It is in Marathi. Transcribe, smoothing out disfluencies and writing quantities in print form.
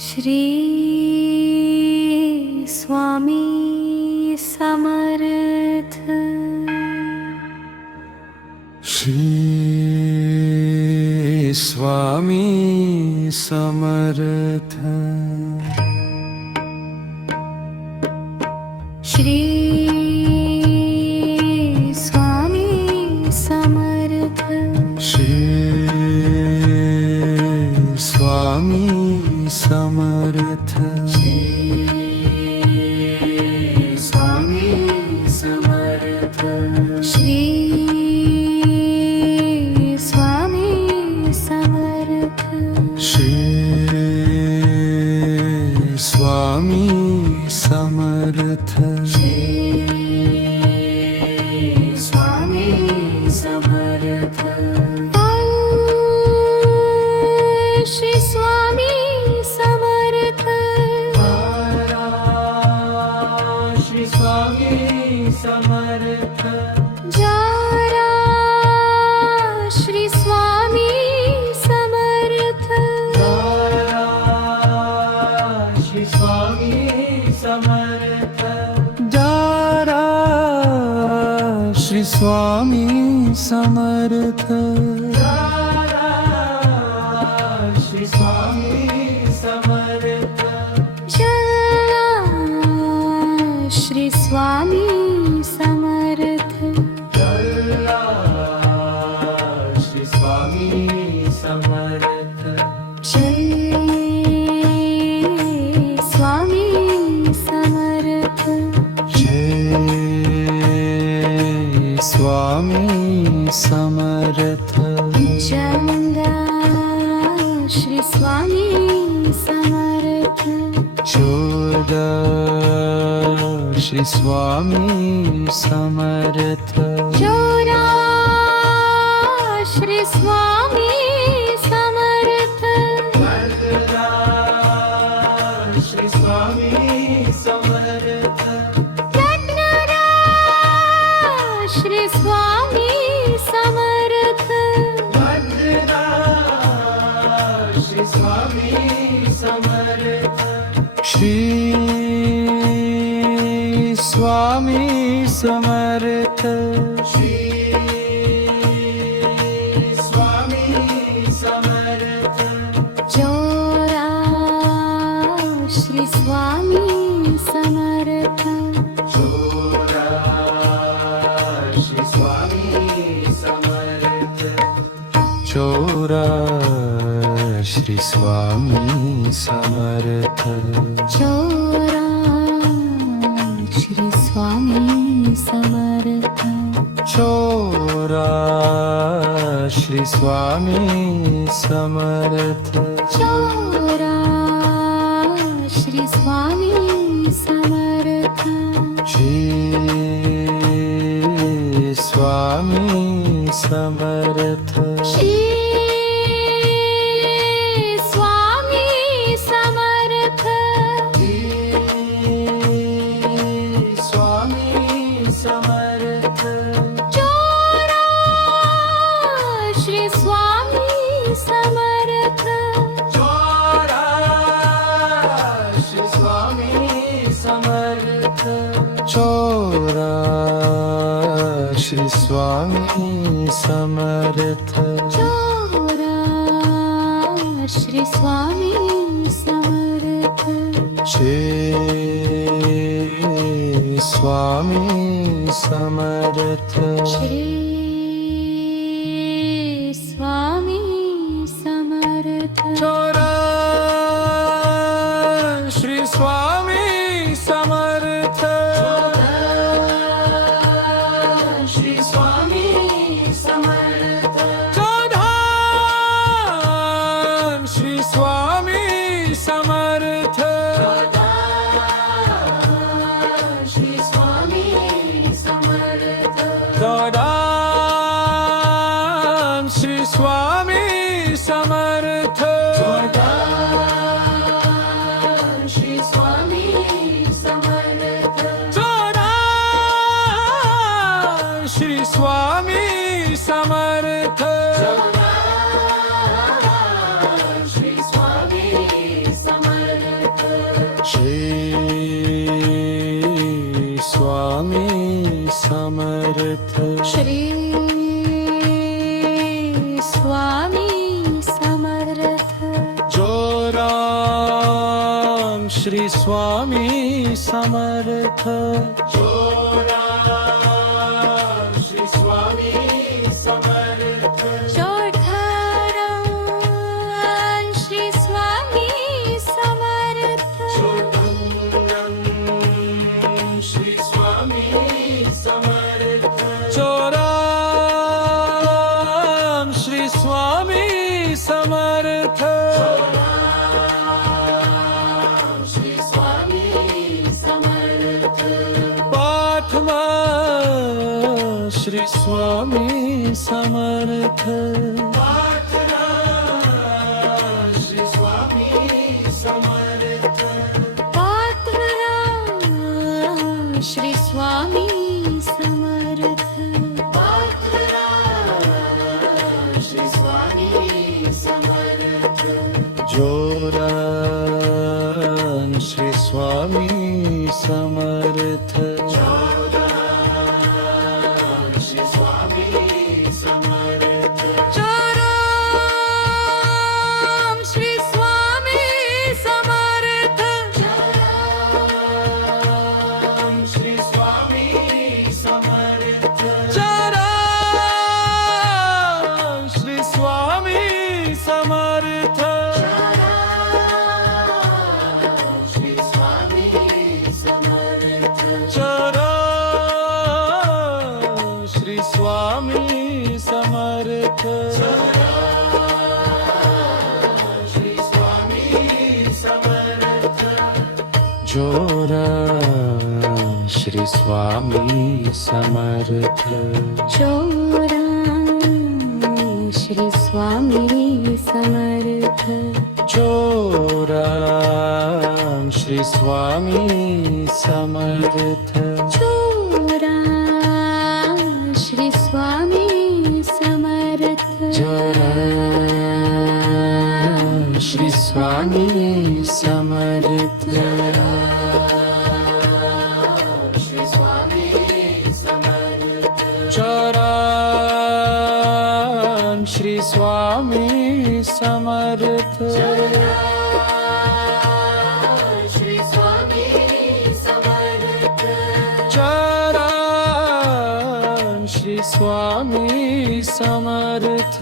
श्री स्वामी समर्थ। श्री स्वामी समर्थ। श्री स्वामी समर्थ। श्री स्वामी समर्थ। स्वामी समर्थ। श्री स्वामी समर्थ। श्री स्वामी समर्थ। स्वामी समर्थ। श्री स्वामी समर्थ। श्री स्वामी समर्थ। जारा श्री स्वामी समर्थ। श्री स्वामी समर्थ। जारा श्री स्वामी समर्थ। श्री स्वामी समर्थ। जला श्री स्वामी समर्थ। श्री स्वामी समर्थ। जय स्वामी समर्थ। जय स्वामी समर्थ। चंदा श्री स्वामी समर्थ। चोदा श्री स्वामी समर्थ। चोरा श्री स्वामी समर्थ। श्री स्वामी समर्थ। रत्नरा श्री स्वामी समर्थ। श्री स्वामी समर्थ। श्री स्वामी समर्थ। श्री स्वामी समर्थ। चोरा श्री स्वामी समर्थ। चोरा श्री स्वामी समर्थ। चोरा श्री स्वामी समर्थ। चोरा श्री स्वामी समर्थ। चोरा श्री स्वामी समर्थ। चोरा श्री स्वामी समर्थ। श्री स्वामी समर्थ। श्री स्वामी समर्थ। स्वामी समर्थ। चोरा श्री स्वामी समर्थ। चोरा श्री स्वामी समर्थ। चोरा श्री स्वामी समर्थ। चोरा श्री स्वामी समर्थ। श्री स्वामी समर्थ। श्री स्वामी समर्थ। चोरा श्री स्वामी समर्थ। श्री स्वामी समर्थ। चोरा श्री स्वामी समर्थ। श्री स्वामी समर्थ। चोरा श्री स्वामी समर्थ। श्री स्वामी समर्थ। चोरा श्री स्वामी समर्थ। श्री स्वामी समर्थ। समर्थ श्री स्वामी समर्थ जोराम श्री स्वामी समर्थ जोराम श्री स्वामी समर्थ चोठाराम श्री स्वामी समर्थ श्री स्वामी समर्थ चोराम श्री स्वामी समर्थ श्री स्वामी समर्थ पाठवा श्री स्वामी समर्थ पाठवा श्री स्वामी समर्थ पात्रराम श्री स्वामी समर्थ श्री स्वामी समर्थ जोरान श्री स्वामी समर्थ श्री स्वामी समर्थ चोराम श्री स्वामी समर्थ श्री स्वामी समर्थ जोरान श्री स्वामी समर्थ श्री स्वामी समर्थ जोरान श्री स्वामी समर्थ श्री स्वामी समर्थ जोरा श्री स्वामी समर्थ चोराम श्री स्वामी समर्थ जोरा श्री स्वामी समर्थ चोराम श्री स्वामी समर्थ जोरा श्री स्वामी समर्थ श्री स्वामी समर्थ चोरान श्री स्वामी समर्थ श्री स्वामी समर्थ चोरान श्री स्वामी समर्थ